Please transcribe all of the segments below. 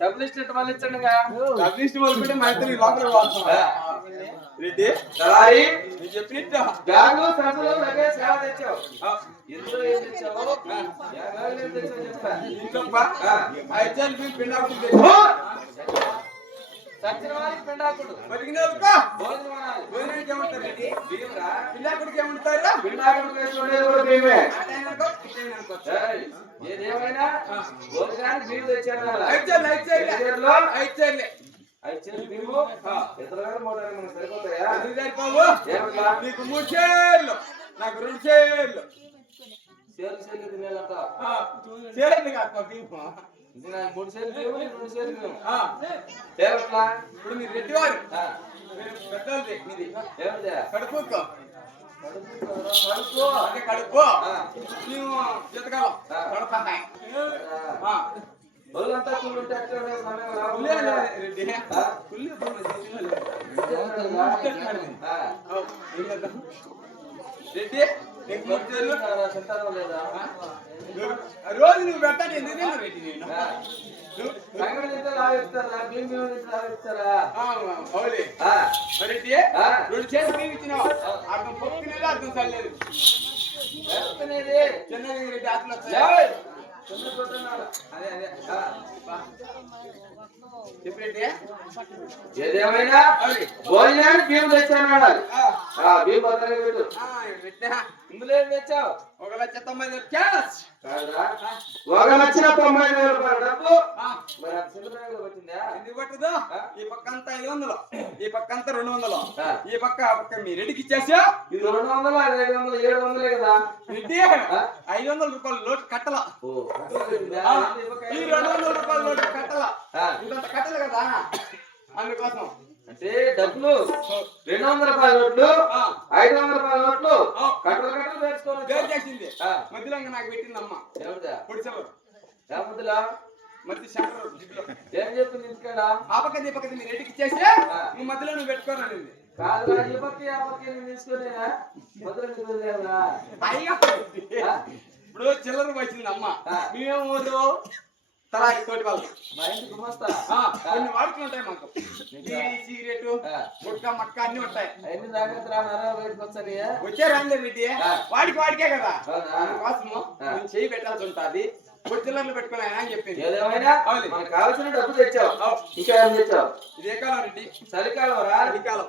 డబ్బులు ఇచ్చినట్టు మళ్ళీ ఇచ్చండిగా. డబ్బులు ఇష్టం అనుకుంటే మా ఇద్దరు లోపలికి పోతాం రెడ్డి. నేను చెప్పినట్టు బ్యాగులు సంచులు లగేజ్ ఎలా తెచ్చావు? ఇందులో ఏం తెచ్చావు? ఇంకొక 5 పిండాకులు సచ్చిన వారికి పిండాకుడు భోజనానికి ఏమంటారు రెడ్డి? పిండాకుడికి ఏమంటారు? ఏదేమైనా భోజనానికి బియ్యం తెచ్చారు. 5 బియ్యము ఇతరులు 3 మనకు సరిపోతాయా? నీకు 3 షేర్లు, నాకు 2 షేర్లు. షేర్లు తినేదంట. షేర్లు కాదు బియ్యం. ఇది నాకు 3 షేర్లు బియ్యము, 2 షేర్లు బియ్యం. ఇప్పుడు మీరు రెడ్డివారు పెద్దది మీది కడుపుకో అదే కడుపు మేము జతకాలం కడుపుతాయి ఒళ్ళంతా కూలుంటే రెడ్డి లేదా రోజు నువ్వు పెట్టండి ఎందుకు రెడ్డి నేను లాగిస్తారా? బియ్యం లాగిస్తారా? రెడ్డి 2 చేతులు బియ్యం ఇచ్చినావు. అర్థం పొక్కునేది అర్థం చల్లేదు. చిన్నగా రెడ్డి అట్లా అదే అదే చెప్పండి. ఏదేమైనా భోజనానికి బియ్యం తెచ్చాను. బియ్యం భద్రంగా పెట్టు. ఇందులో ఏం తెచ్చావు? 1,90,000 క్యాష్. 1,90,000 రూపాయలు డబ్బు. మరి వచ్చిందా? ఎందుకు పట్టదు? ఈ పక్క అంతా 500, ఈ పక్క అంతా 200, ఈ పక్క మీ రెడ్డికి ఇచ్చేసా. ఇది 200, 500, 700 కదా రెడ్డి. 500 రూపాయలు లోటు కట్టల. ఈ 200 రూపాయలు లోటు కట్టల. ఇంత కట్టలు కదా అందుకోసం. అంటే డబ్బులు 200 రూపాయల నోట్లు, 500 రూపాయల నోట్లు కట్టలు చేసింది. మధ్యలో నాకు పెట్టింది అమ్మ. పొడిచవరు మధ్యలో మధ్య షాటర్ ఏం చెప్పింది? ఇంటికాడ ఆ పక్క ఈ పక్క మీ రెడ్డికి ఇచ్చేసి నువ్వు మధ్యలో నువ్వు పెట్టుకోనండి. కాదు ఈ పక్క ఆ పక్క తీసుకుని మధ్యలో ఇప్పుడు చిల్లర వచ్చింది అమ్మ. మేమేమో తలా తోటి వాళ్ళు మా ఇంటికి వస్తా కొన్ని వాడుకులు ఉంటాయి మాకు. సిగరెట్ గుట్క మక్క అన్ని ఉంటాయి. అన్ని జాగ్రత్త బయటకు వచ్చాను. వచ్చారు అందరు రెడ్డి. వాడికే కదా కోసము చేయి పెట్టాల్సి ఉంటుంది. చిల్లర్లు పెట్టుకుని ఆయన అని చెప్పింది. ఏదేమైనా మనకు కావాల్సిన డబ్బు తెచ్చావు. ఇంకా ఏం తెచ్చావు? ఇదే కాలం రెడ్డి. చలికాలం చలికాలం.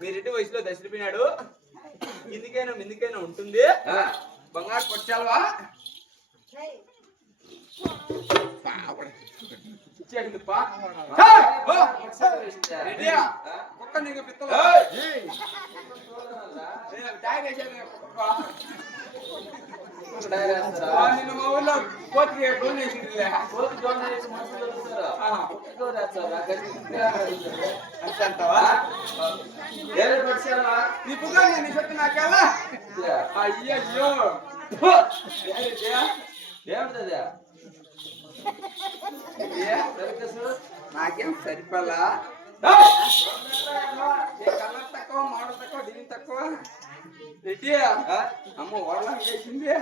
మీ రెడ్డి వయసులో దశరిపోయినాడు. ఇందుకైనా ఉంటుంది. బంగారు పట్టాలవా ఇచ్చేసింది కుక్క నీకు పిత్తలు నిన్న మా ఊళ్ళో కోతికి డోన్ వేసింది. అంటావా? నీ పుగా నేను చెప్పి నాకెలా అయ్యో ఏమిటది? నాకేం సరిపలా. కలర్ తక్కువ, మోడల్ తక్కువ, డిజైన్ తక్కువ. రెడ్డి అమ్మ ఓవర్లాక్ చేసింది,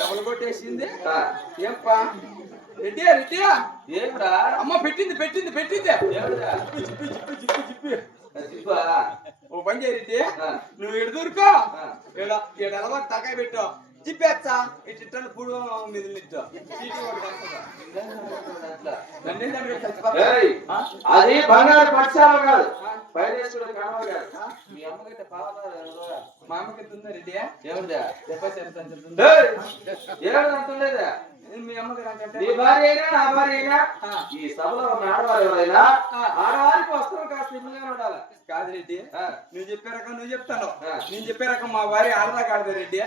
డబుల్ కొట్టేసింది. ఏంపా రెడ్డి ఏమిరా అమ్మ పెట్టింది ఓ పని చేయి రెడ్డి. నువ్వు ఎడుదూరుకో ఎడలవా తలకాయ పెట్టు. చిప్పేచ్చా ఇట్లా పుడు మీద అది బంగారు పక్షాలు కాదు. పైరేశ్వరుడు కావాలి కాదు. మీ అమ్మకైతే మా అమ్మకైతే ఉందా రెడ్డి? ఏముందా? చెప్పేసి అంటుండేదా? మీ అమ్మకి నీ భార్య అయినా నా భార్య అయినా ఈ సభలో ఉన్న ఆడవారు ఎవరైనా ఆడవారికి వస్త్రం కాస్త ఇమ్ముగా ఉండాలి. కాదు రెడ్డి, నువ్వు చెప్పే రకం నువ్వు చెప్తాను. నేను చెప్పే రకం మా భార్య ఆడదా కాదు రెడ్డి.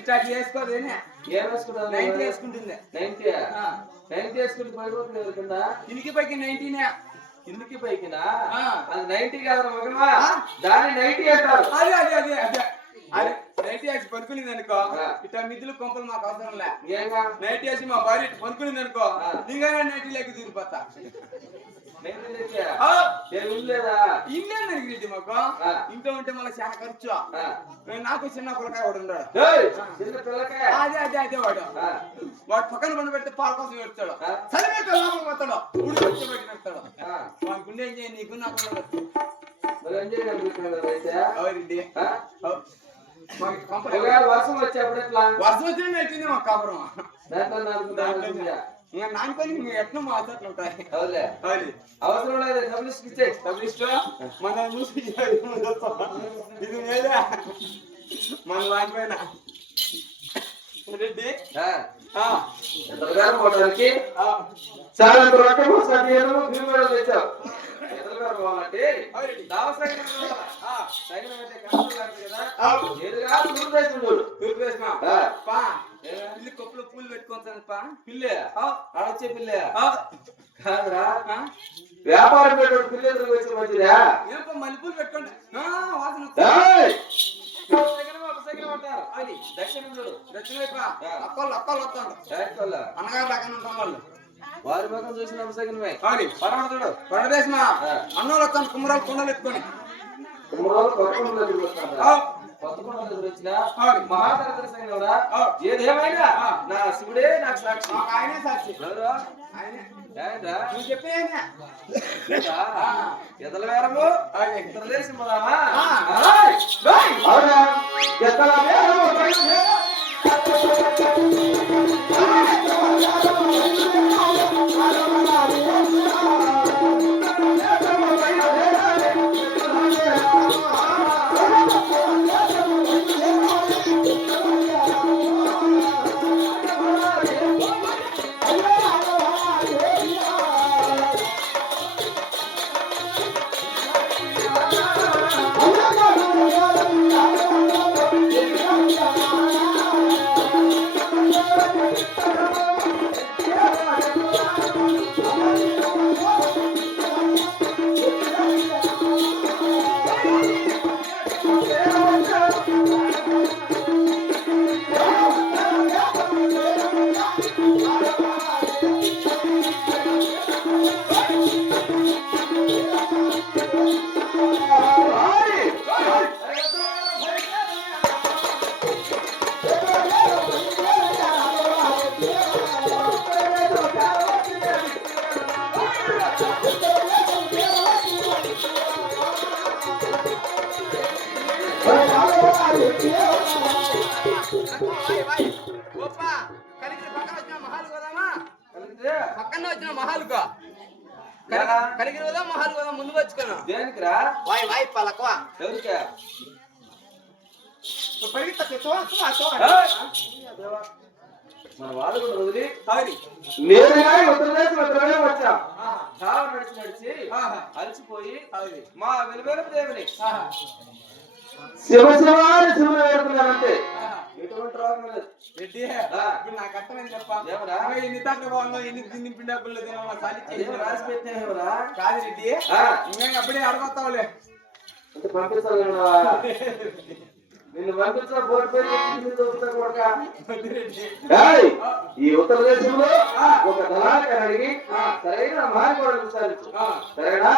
ఇట్లా చేసుకోదేనే. ఏం వేసుకుంటావు? 90 వేసుకుంటుంది. 90 వేసుకుంటే పడిపోతుంది కింద. ఇంటికి పైకి 90నే. ఇంటికి పైకినా? అది 90 కాదు మగమా, దాన్ని 90 అంటారు. అదే 90 వేసి పనుకునింది అనుకో, ఇట్లా మిద్దులు కొంపలు మాకు అవసరం లే. 90 వేసి మా భార్య పనుకునింది అనుకో, ఇంకా 90 లేక దూరిపోతా. నేను తెచ్చా ఆ, నేను ఉండలేదా ఇన్నే రెడ్డి మాకు ఇంట్లో ఉంటే మళ్ళీ చాలా ఖర్చు నాకు చిన్న పిల్లకాయ వాడు ఉన్నాడు చిన్న పిల్లకాయ అదే వాడు పక్కన పండు పెడితే పాల కోసం పెడతాడు చదివే లోపల పోతాడు ఊడి వచ్చి బయట పెడతాడు వాడి గుండె ఏం చేయ నీకు నాకు రెడ్డి వర్షం వచ్చేప్పుడు ఎట్లా వర్షం వచ్చిన అయిపోయింది మాకు కాపురం దాంట్లో నానుకొని ఎట్లా మాట్లాడుతూ ఉంటాయి అవసరం లేదు డబ్బులిస్ట్ ఇచ్చే డబ్బులిస్ట్ మన మూసి ఇది నేనే మన వాడిపోయిన రెడ్డి పోవడానికి చాలా రకం తెచ్చావు ఎదురుగారు పోవాలంటే పిల్లి కొప్పులో పూలు పెట్టుకోవచ్చు పిల్లే ఆడొచ్చే పిల్లే కాదురా వ్యాపారం పెట్టాడు పిల్లి ఎదురు వచ్చి మంచిదా ఏమో మల్లెపూలు పెట్టుకోండి వాసన దక్షిణ వైపు అక్కలు వస్తాడు అన్నగారు లాగానే ఉంటాం వాళ్ళు వారి ముఖం చూసిన అపసగినమే పరమతుడు పరదేశమా అన్నోళ్ళు వస్తాను కుమ్మరాలు కొండలు ఎత్తుకొని ఏదేమైనా నా శివుడే నాకు సాక్షి ఆయనే సాక్షి నువ్వు చెప్పే ఎదల వేరము ఇతరలేసి పక్కన వచ్చిన మహాలుగా కలిగిన కదా మహాలు కదా ముందు వచ్చుకున్నా దేనికిరా వాయ్ వాయ్ పలకవా ఎవరికా మన వాళ్ళు కూడా వదిలి నేరుగా ఉత్తరదేశం వచ్చా చాలా నడిచి అలసిపోయి మా వెలువేరపు దేవుని శివశివాని శివుని వేడుకున్నారంటే ఎటువంటి రోగం లేదు రెడ్డి నాకు అర్థమైంది చెప్పా ఎన్ని తాట్ల బాగుందో ఎన్ని తిని పిండాకుల్లో రాసి పెట్టినా కాదు రెడ్డి మేము అప్పుడే అడగొస్తావులే అంటే పంపిస్తాను నిన్ను పంపించిన బోర్డు ఈ ఉత్తరదేశంలో ఒక దళాన్ని అడిగి సరైన మహాకోడలు విచారించు సరేనా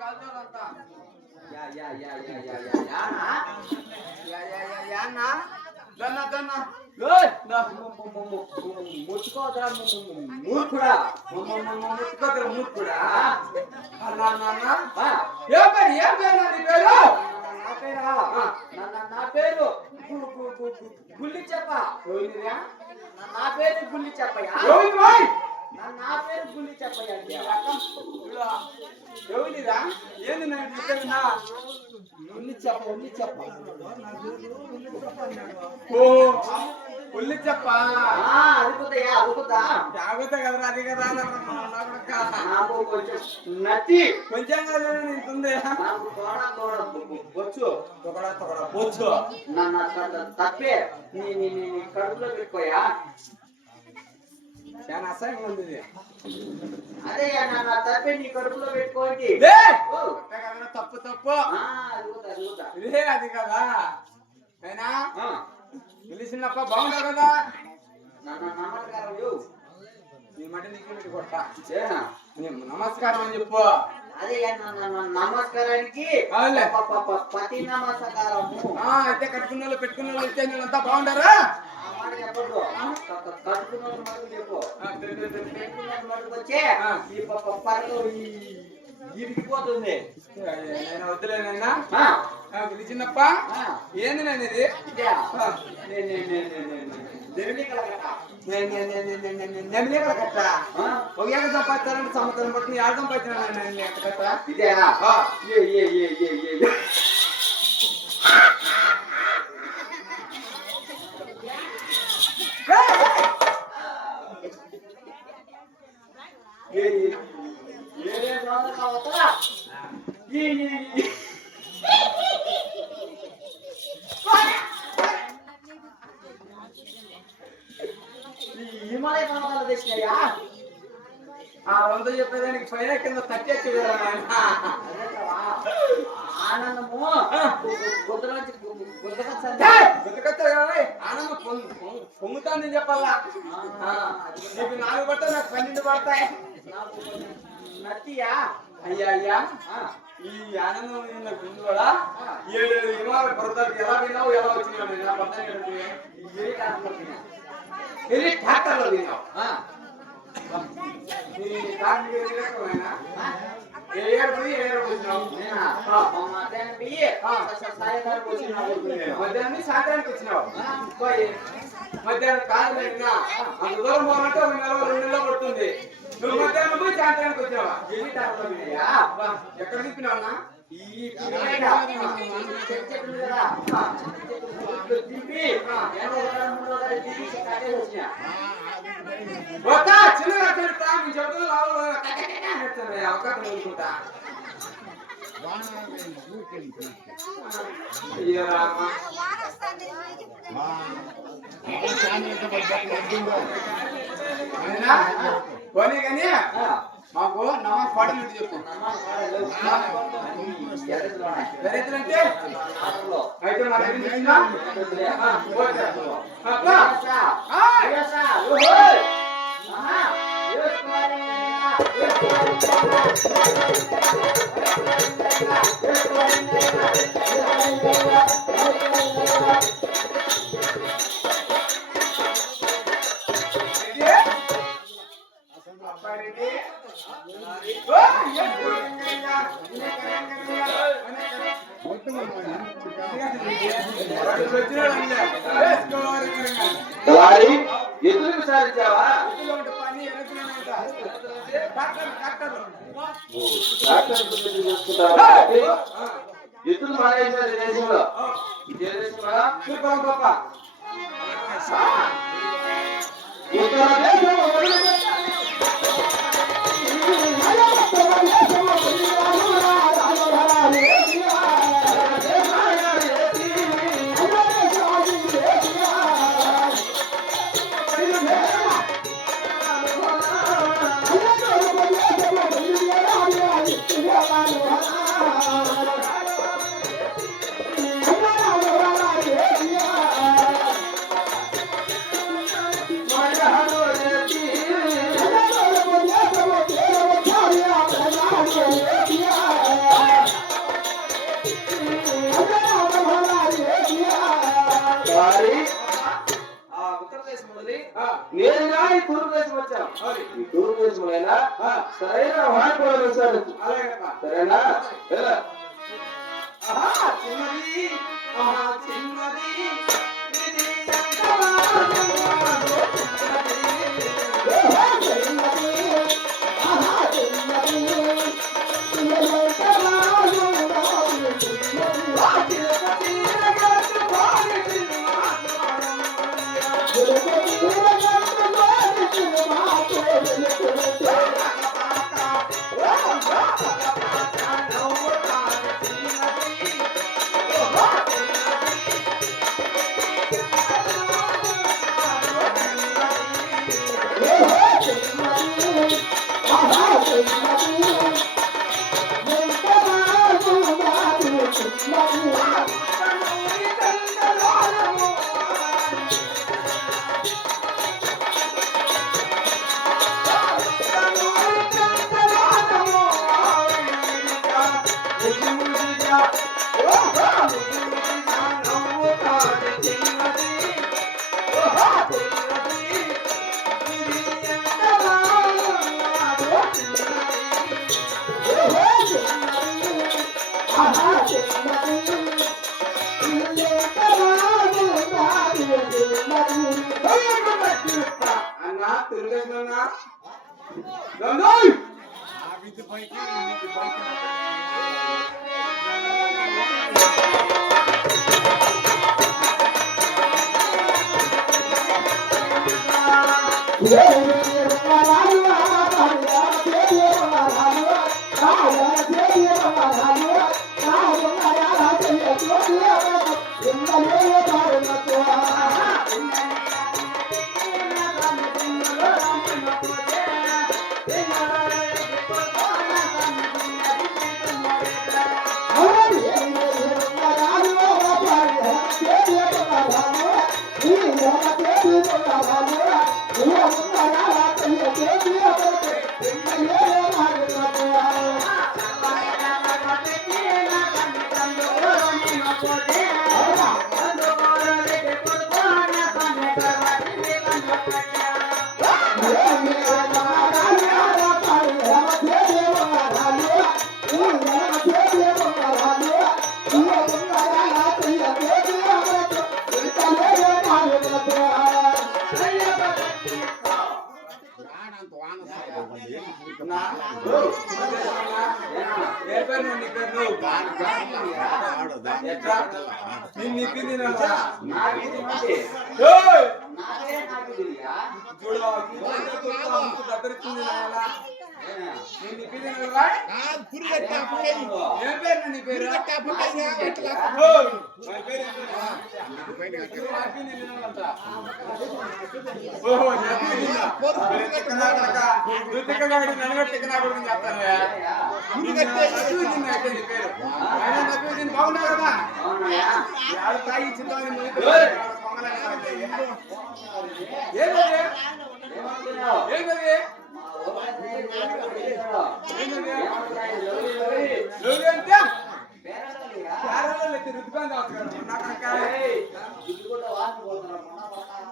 కాల్చోదంతా యా యా యా యా యా యా యానా యాన్నా దన్న దన్న ఓయ్ నా ముట్టుకోదరా మూర్ఖుడా ముట్టుకోదరా మూర్ఖుడా అన్నా నాన్న ఏం పేరు నీ పేరు నా పేరా నా పేరు గుల్లి చెప్ప నా పేరు గుల్లి చెప్పయ్యా నా పేరు గుల్లి చెప్పయ్యా ఎవరిరా ఏంది నేను చెప్పేదినా ఉల్లి చెప్ప ఓ ఉల్లి చెప్ప అడుగుతా జాగ్రత్త కదరా అది కదా నాకు కొంచెం నచ్చి కొంచెం కదా నీకుంది నాకు బొచ్చు బొచ్చు తప్పే నీ కడుపులో పెట్టుకోయా చాలా అసహ్యంగా ఉంది ఇది. అదే నా తప్పే నీ కడుపులో పెట్టుకోండి తప్పు తప్పు అడుగుతా ఇదే అది కదా అయినా పిలిచినప్ప బాగుండవు కదా నమస్కారం నీ మట్టి నీకు కొట్టా చేనా నమస్కారం అని చెప్పు అదే నమస్కారానికి పతి నమస్కారము అయితే కట్టుకున్న వాళ్ళు పెట్టుకున్న వాళ్ళు ఇచ్చే అంతా బాగుండారా చెప్పదు కట్టుకున్న చెప్పు వచ్చే ఈ పరలో ఇరిగిపోతుంది నేను వద్దులేనైనా పిలిచినప్ప ఏంది నేను ఇది నెమిలి కట్ట ఒక ఏక సంపాదించాలంటే సంవత్సరం పడుతుంది ఏడు సంపాదించిన కట్ట ఇదే హిమాలయ పర్వతాలు తెచ్చినాయా ఆ వంద చెప్పేదానికి పైన కింద తట్టేచ్చు కదా ఆనందము ఆనందం పొంగుతాందని చెప్పాలా నీకు 4 పడతాయి నాకు 12 పడతాయి నత్తియా అయ్యా ఈ ఆనందం గుండు కూడా 7 హిమాలయ పర్వతాలకు ఎలా విన్నావు ఎలా వచ్చినావు ట్రాక్టర్లో విన్నావు మధ్యాహ్నం సాయంత్రానికి వచ్చినావు మధ్యాహ్నం కాదు అంత దూరం పోవాలంటే 1 నెల 2 నెలలు పడుతుంది నువ్వు మధ్యాహ్నం పోయి సాయంత్రానికి వచ్చావా ఎక్కడ తిప్పినావన్నా చిన్నగా చెప్తున్నా అవకాశం అనుకుంటా పోనీ కానీ మాకు నమాజ్ పాటలు చెప్పు అంటే అయితే మా ఎదురు సాధించావా ఎదురు మానేశారు దేశంలో ఈ తూర్పు దేశంలోనైనా సరైన వాడుకోవడం విచారించు. అలాగేనమ్మా. సరేనా? ఎలా? చిన్నది చిన్నది ఇది ఎంతవాడు అన్నా తెలుగుదేశంలోనా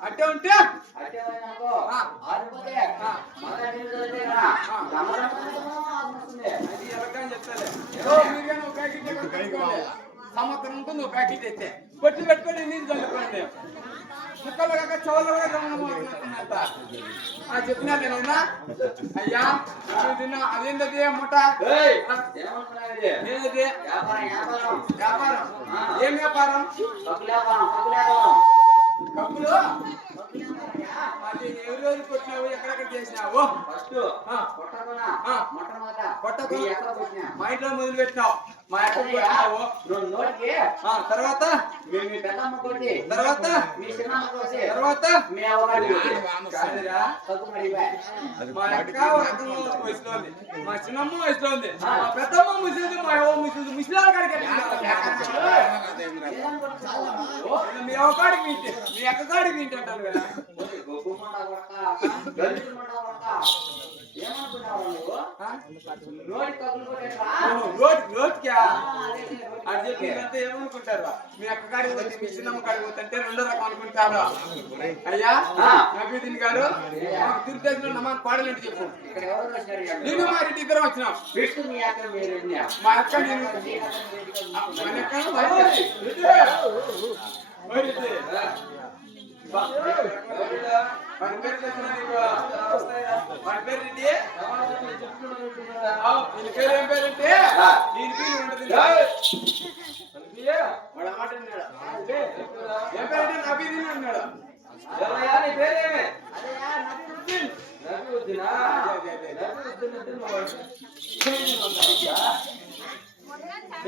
అట్టే ఉంటే సంవత్సరం ఉంటుంది ఒక ప్యాకెట్ అయితే బొట్లు పెట్టుకొని నీళ్ళు చల్లుకోండి చుక్కలు కాక చోళ్ళు చెప్పినా నేనైనా అయ్యా తిన్నా అదేంటది ముఠ వ్యాపారం ఏం వ్యాపారం కప్పులు అది ఎవరెవరు కొట్టినావు ఎక్కడెక్కడ చేసినావు ఫస్ట్ మా ఇంట్లో మొదలు పెట్టినావు మా ఎక్కడ కొట్టినావు తర్వాత తర్వాత తర్వాత మా అక్క వయసులో ఉంది మా చిన్నమ్మ వయసులో ఉంది మా పెద్దమ్మ ముసిలింది మా అవ్వ ముసిలింది ముసిలాల కాడికి మీ అవ్వ కాడికి వింటే మీ అక్క కాడికి వింటే అంటారు కదా रोड क्या అది చెప్పి ఇదంతా ఏమనుకుంటారు? మీ అక్క కాడికి పోతే మీ చిన్నమ్మ కాడికి పోతే రెండో రకం అనుకుంటారు. అయ్యా నబీదీన్ గారు మాకు తిరుపతిలో నమాజ్ పాడలేంటి చెప్పు. నేను మా రెడ్డి ఇద్దరం వచ్చినాం. మా అక్క నేను మన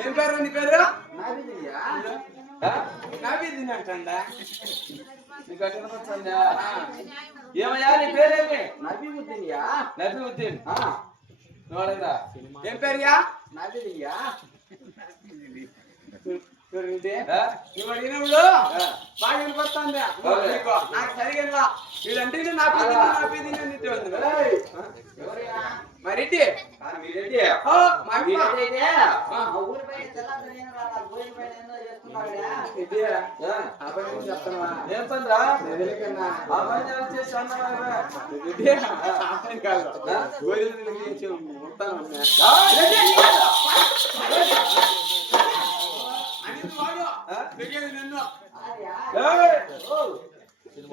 ఏం పేరు నీ పేరు? నబీదీన్ అంటండా. ఏమయ్యా నీ పేరేమి? నబీవుద్దీన్. నబీవుద్దీన్. నోడరా ఏం పేరుయా? నబీదీన్. నువ్వు అడిగినప్పుడు బాగా వినిపిస్తుందా? నాకు సరిగా వీళ్ళంటే నబీదీన్ అన్నిటి ఉంది మరి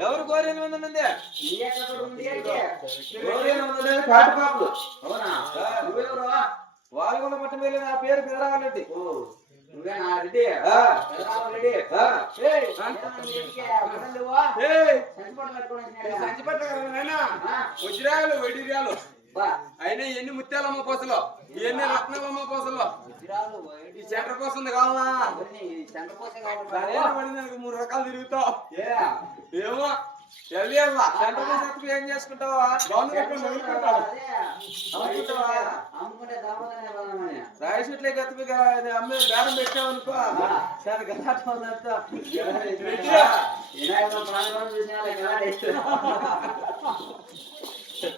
ఎవరు కోరేది ఉందండి? కాటిపాపులు. వాళ్ళు కూడా మట్టం వెళ్ళి నా పేరు పెదరావాలండి. వజ్రాలు వడిరాలు అయినా ఎన్ని ముత్యాలమ్మ కోసలు, ఎన్ని రత్నాలమ్మ కోసలు, ఈ సెంటర్ కోసం కావాలా? పడింది 3 రకాలు తిరుగుతావు. ఏమో ఏం చేసుకుంటావా? రాయసూట్లే గతిగా అమ్మే బేరం పెట్టావనుకో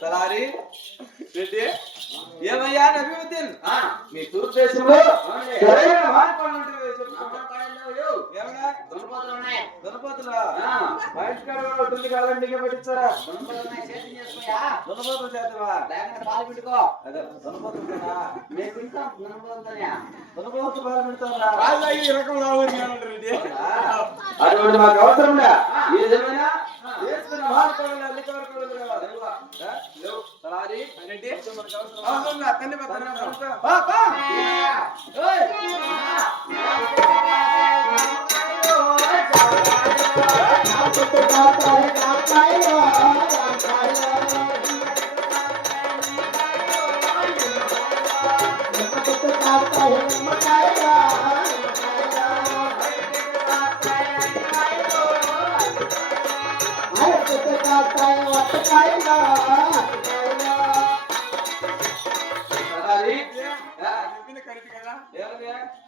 తలారి రెడ్డి. ఏమయ్యా నబీవుద్దీన్, మీ తూర్పు దేశంలో దున్నపోతులా బయట ఢిల్లీ కాలండి పెట్టించారా? దున్నపోతులు చేతవా? అదే దున్నపోతులు దున్నపోతు పాలు పెడతారా? అటువంటి మాకు అవసరం ఏదేమైనా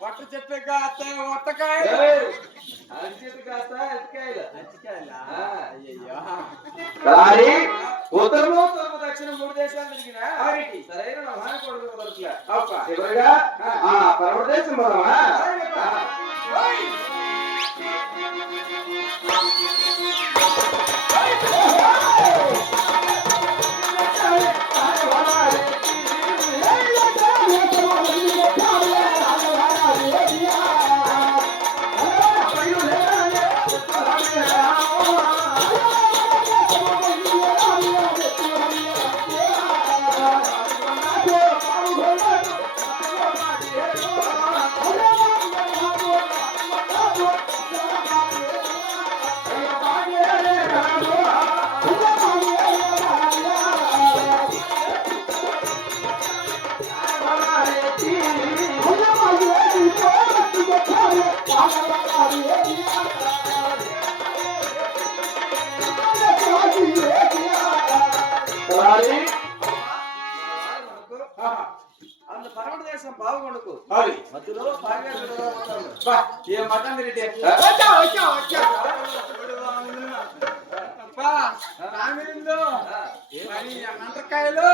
వట్ట చెట్టు కాస్తాయి వట్టకాయ ఉత్తరంలో దక్షిణ 3 దేశాలు తిరిగినా సరైన మహానకొడుకు దొరకలే. పరమదేశం పోదామా? అంత పరమట దేశం బాగుండకు మధ్యలో ఏ మటన్ రెడ్డి అనంతకాయలు